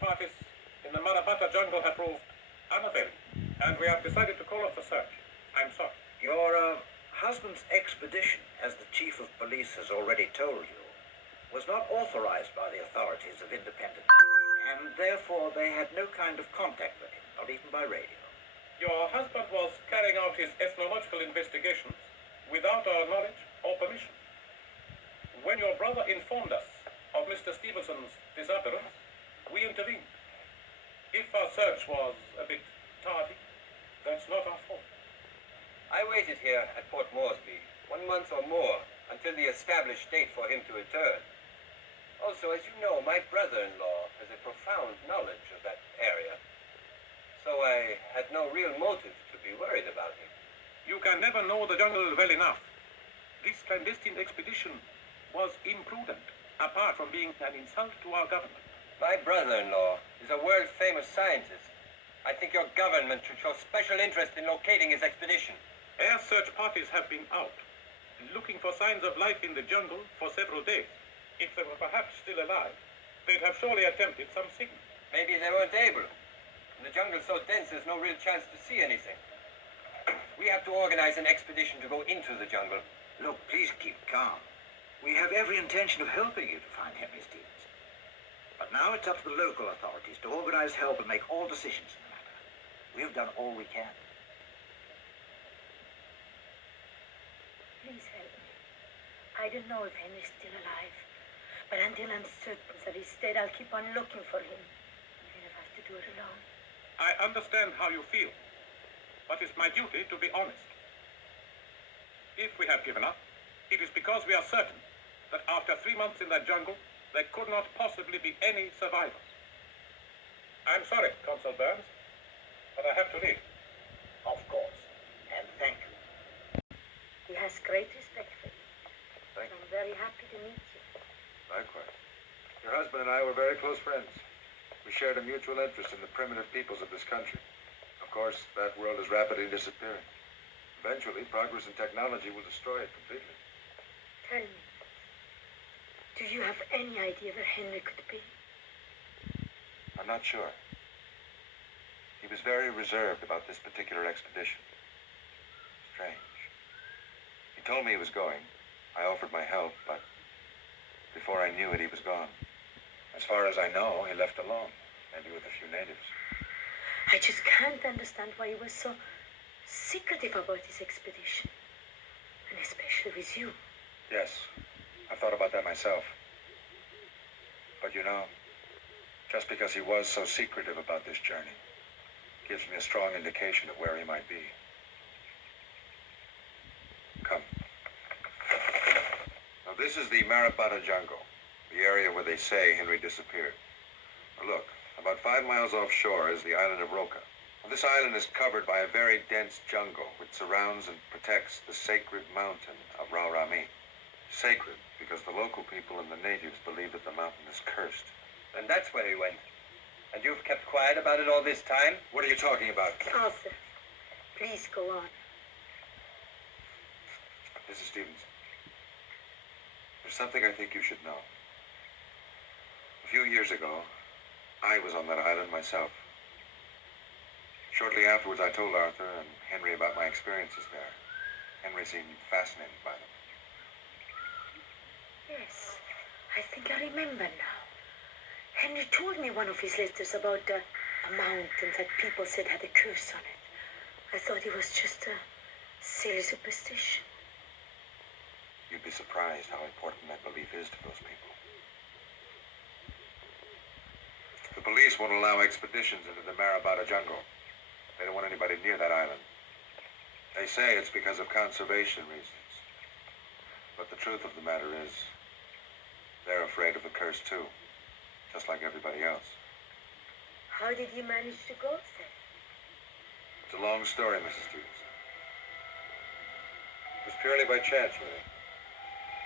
parties in the Marabata jungle have proved unavailing, and we have decided to call off the search. I'm sorry. Your husband's expedition, as the chief of police has already told you, was not authorized by the authorities of independent, and therefore they had no kind of contact with him, not even by radio. Your husband was carrying out his ethnological investigations without our knowledge or permission. When your brother informed us of Mr. Stevenson's disappearance, we intervened. If our search was a bit tardy, that's not our fault. I waited here at Port Moresby 1 month or more until the established date for him to return. Also, as you know, my brother-in-law has a profound knowledge of that area, so I had no real motive to be worried about him. You can never know the jungle well enough. This clandestine expedition was imprudent, apart from being an insult to our government. My brother-in-law is a world-famous scientist. I think your government should show special interest in locating his expedition. Air search parties have been out, looking for signs of life in the jungle for several days. If they were perhaps still alive, they'd have surely attempted some signal. Maybe they weren't able. The jungle's so dense, there's no real chance to see anything. We have to organize an expedition to go into the jungle. Look, please keep calm. We have every intention of helping you to find Henry Stevenson. But now it's up to the local authorities to organize help and make all decisions in the matter. We have done all we can. Please help me. I don't know if Henry's still alive. But until I'm certain that he's dead, I'll keep on looking for him, even if I have to do it alone. I understand how you feel, but it's my duty to be honest. If we have given up, it is because we are certain that after 3 months in that jungle, there could not possibly be any survivors. I'm sorry, Consul Burns, but I have to leave. Of course. And thank you. He has great respect for you. Thank you. I'm very happy to meet you. Likewise. Your husband and I were very close friends. We shared a mutual interest in the primitive peoples of this country. Of course, that world is rapidly disappearing. Eventually, progress in technology will destroy it completely. Tell me, do you have any idea where Henry could be? I'm not sure. He was very reserved about this particular expedition. Strange. He told me he was going. I offered my help, but before I knew it, he was gone. As far as I know, he left alone, maybe with a few natives. I just can't understand why he was so secretive about his expedition. And especially with you. Yes, I thought about that myself. But you know, just because he was so secretive about this journey gives me a strong indication of where he might be. Come. Now, this is the Marabata jungle, the area where they say Henry disappeared. Now, look, about 5 miles offshore is the island of Roca. Now, this island is covered by a very dense jungle which surrounds and protects the sacred mountain of Raurami. Sacred because the local people and the natives believe that the mountain is cursed. And that's where he went. And you've kept quiet about it all this time? What are you talking about? Arthur, please go on. Mrs. Stevens, there's something I think you should know. A few years ago, I was on that island myself. Shortly afterwards, I told Arthur and Henry about my experiences there. Henry seemed fascinated by them. Yes, I think I remember now. Henry told me one of his letters about a mountain that people said had a curse on it. I thought it was just a silly superstition. You'd be surprised how important that belief is to those people. The police won't allow expeditions into the Marabata jungle. They don't want anybody near that island. They say it's because of conservation reasons. But the truth of the matter is, they're afraid of the curse too, just like everybody else. How did you manage to go there? It's a long story, Mrs. Stevenson. It was purely by chance, really.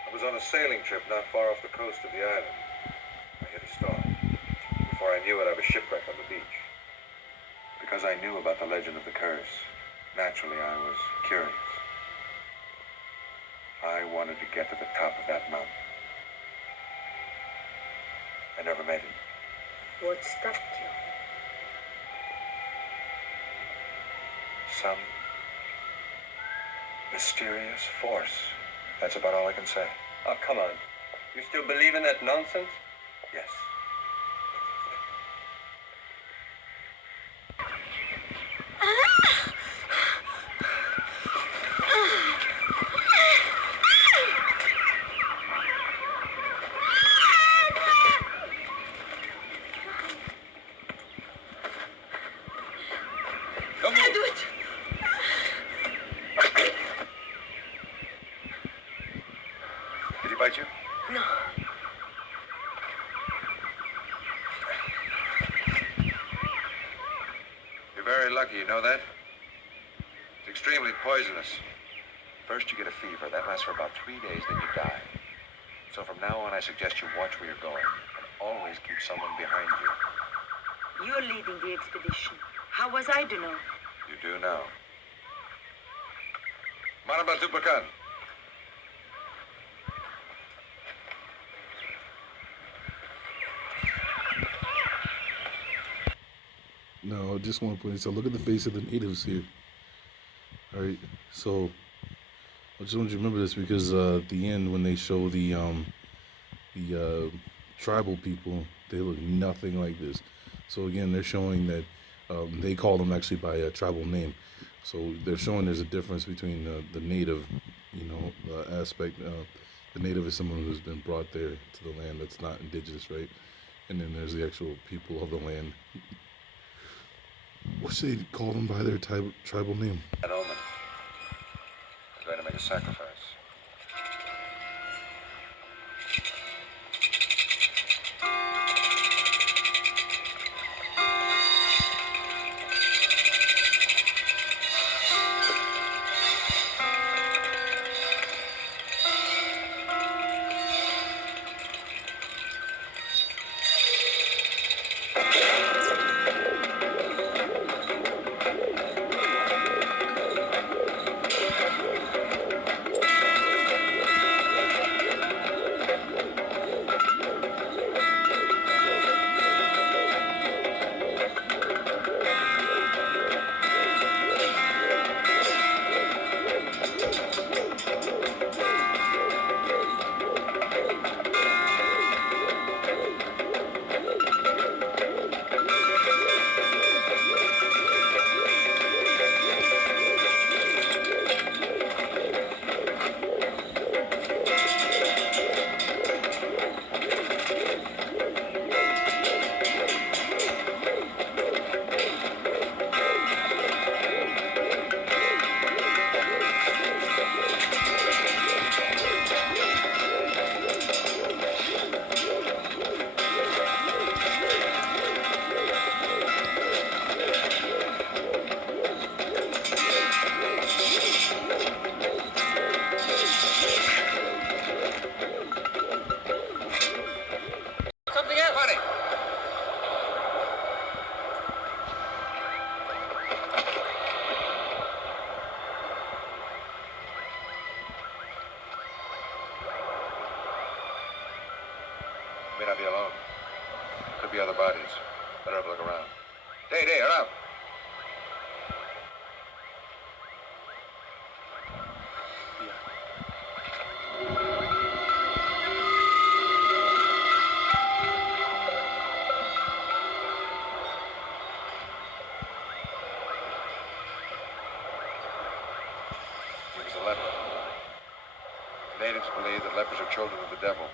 I was on a sailing trip not far off the coast of the island. I hit a storm. Before I knew it, I was shipwrecked on the beach. Because I knew about the legend of the curse, naturally I was curious. I wanted to get to the top of that mountain. I never made it. What stopped you? Some mysterious force. That's about all I can say. Oh, come on. You still believe in that nonsense? Yes. Come on. Edward! Did he bite you? No. You're very lucky, you know that? It's extremely poisonous. First you get a fever, that lasts for about 3 days, then you die. So from now on, I suggest you watch where you're going, and always keep someone behind you. You're leading the expedition. How was I to know? You do now. Marabal Tupacan. No, I just want to point this out. Look at the face of the natives here. All right, so I just want you to remember this because at the end when they show the tribal people, they look nothing like this. So again, they're showing that they call them actually by a tribal name. So they're showing there's a difference between the native, aspect. The native is someone who's been brought there to the land that's not indigenous, right? And then there's the actual people of the land. What's they call them by their tribal name? An omen. They're going to make a sacrifice. Something else, honey. You may not be alone. Could be other bodies. Better have a look around. Day, around. He was a leper. The natives believe that lepers are children of the devil.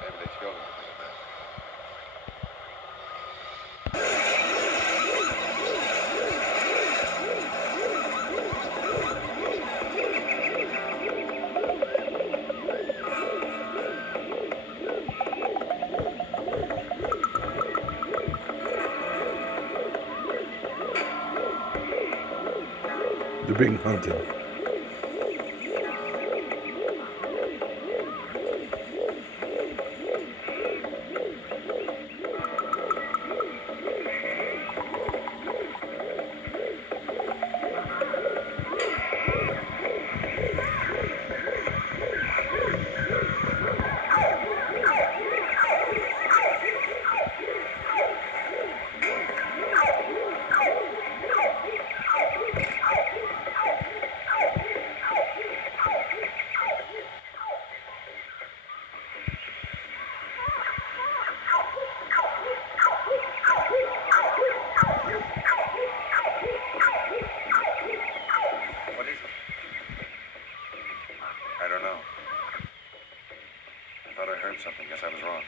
Maybe they killed him because of that. They're being hunted. thought I heard something. Guess I was wrong.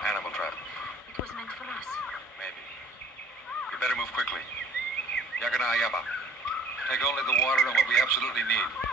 Animal trap. It was meant for us. Maybe. We better move quickly. Yagana Yaba. Take only the water and what we absolutely need.